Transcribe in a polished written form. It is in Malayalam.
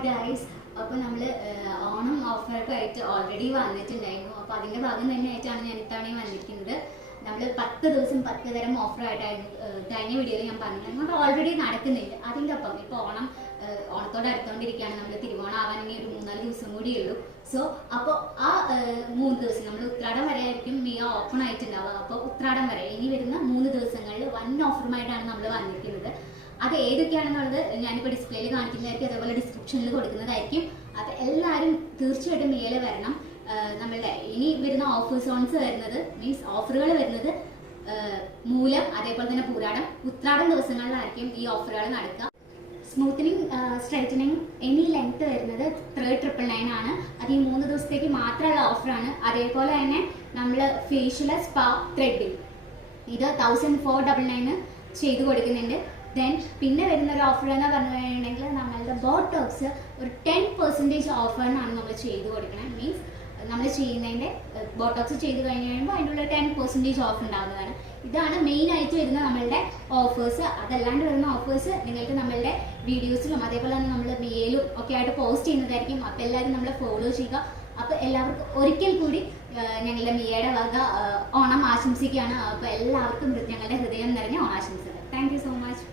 Hi guys. അപ്പോൾ നമ്മൾ ഓണം ഓഫറൊക്കെ ആയിട്ട് ഓൾറെഡി വന്നിട്ടുണ്ടായിരുന്നു. അപ്പോൾ അതിൻ്റെ ഭാഗം തന്നെയായിട്ടാണ് ഞാൻ ഇത്തവണയും വന്നിരിക്കുന്നത്. നമ്മൾ 10 ദിവസം 10 തരം ഓഫറായിട്ടായിരുന്നു കഴിഞ്ഞ വീഡിയോയിൽ ഞാൻ പറഞ്ഞത്. നമ്മൾ ഓൾറെഡി നടക്കുന്നുണ്ട്. അതിൻ്റെ ഒപ്പം ഇപ്പോൾ ഓണത്തോട് അടുത്തുകൊണ്ടിരിക്കുകയാണ്. നമ്മൾ തിരുവോണം ആവാൻ ഇനി ഒരു 3-4 ദിവസം കൂടിയേ ഉള്ളൂ. സോ അപ്പോൾ ആ 3 ദിവസം നമ്മൾ ഉത്രാടം വരെ ആയിരിക്കും മിയ ഓപ്പൺ ആയിട്ടുണ്ടാവുക. അപ്പോൾ ഉത്രാടം വരെ ഇനി വരുന്ന 3 ദിവസങ്ങളിൽ വൻ ഓഫറുമായിട്ടാണ് നമ്മൾ വന്നിരിക്കുന്നത്. അത് ഏതൊക്കെയാണെന്നുള്ളത് ഞാനിപ്പോൾ ഡിസ്പ്ലേയിൽ കാണിക്കുന്നതായിരിക്കും, അതേപോലെ ഡിസ്ക്രിപ്ഷനിൽ കൊടുക്കുന്നതായിരിക്കും. അത് എല്ലാവരും തീർച്ചയായിട്ടും മിയയിൽ വരണം. നമ്മളുടെ ഇനി വരുന്ന ഓഫർ സോൺസ് വരുന്നത് മീൻസ് ഓഫറുകൾ വരുന്നത് മൂലം, അതേപോലെ തന്നെ പൂരാടം, ഉത്രാടം ദിവസങ്ങളിലായിരിക്കും ഈ ഓഫറുകൾ നടക്കുക. സ്മൂത്തനിങ്, സ്ട്രൈറ്റനിങ് എനി ലെങ്ത് വരുന്നത് 3,999 ആണ്. അത് ഈ 3 ദിവസത്തേക്ക് മാത്രമുള്ള ഓഫറാണ്. അതേപോലെ തന്നെ നമ്മൾ ഫേഷ്യൽ, സ്പാ, ത്രെഡിങ് ഇത് 1,499 ചെയ്ത് കൊടുക്കുന്നുണ്ട്. ദെൻ പിന്നെ വരുന്ന ഒരു ഓഫർ എന്ന് പറഞ്ഞു കഴിഞ്ഞിട്ടുണ്ടെങ്കിൽ നമ്മളുടെ ബോട്ടോക്സ് ഒരു 10% ഓഫറിനാണ് നമ്മൾ ചെയ്ത് കൊടുക്കണം. മീൻസ് നമ്മൾ ചെയ്യുന്നതിൻ്റെ ബോട്ടോക്സ് ചെയ്ത് കഴിഞ്ഞ് കഴിയുമ്പോൾ അതിൻ്റെ ഉള്ള 10% ഓഫ് ഉണ്ടാകുന്നതാണ്. ഇതാണ് മെയിൻ ആയിട്ട് വരുന്ന നമ്മളുടെ ഓഫേഴ്സ്. അതല്ലാണ്ട് വരുന്ന ഓഫേഴ്സ് നിങ്ങൾക്ക് നമ്മളുടെ വീഡിയോസിലും അതേപോലെ തന്നെ നമ്മൾ മെയിലും ഒക്കെ ആയിട്ട് പോസ്റ്റ് ചെയ്യുന്നതായിരിക്കും. അപ്പോൾ എല്ലാവരും നമ്മളെ ഫോളോ ചെയ്യുക. അപ്പോൾ എല്ലാവർക്കും ഒരിക്കൽ കൂടി ഞങ്ങളുടെ മിയയുടെ വക ഓണം ആശംസിക്കുകയാണ്. അപ്പോൾ എല്ലാവർക്കും ഞങ്ങളുടെ ഹൃദയം നിറഞ്ഞ ഓണാശംസകൾ. Thank you so much.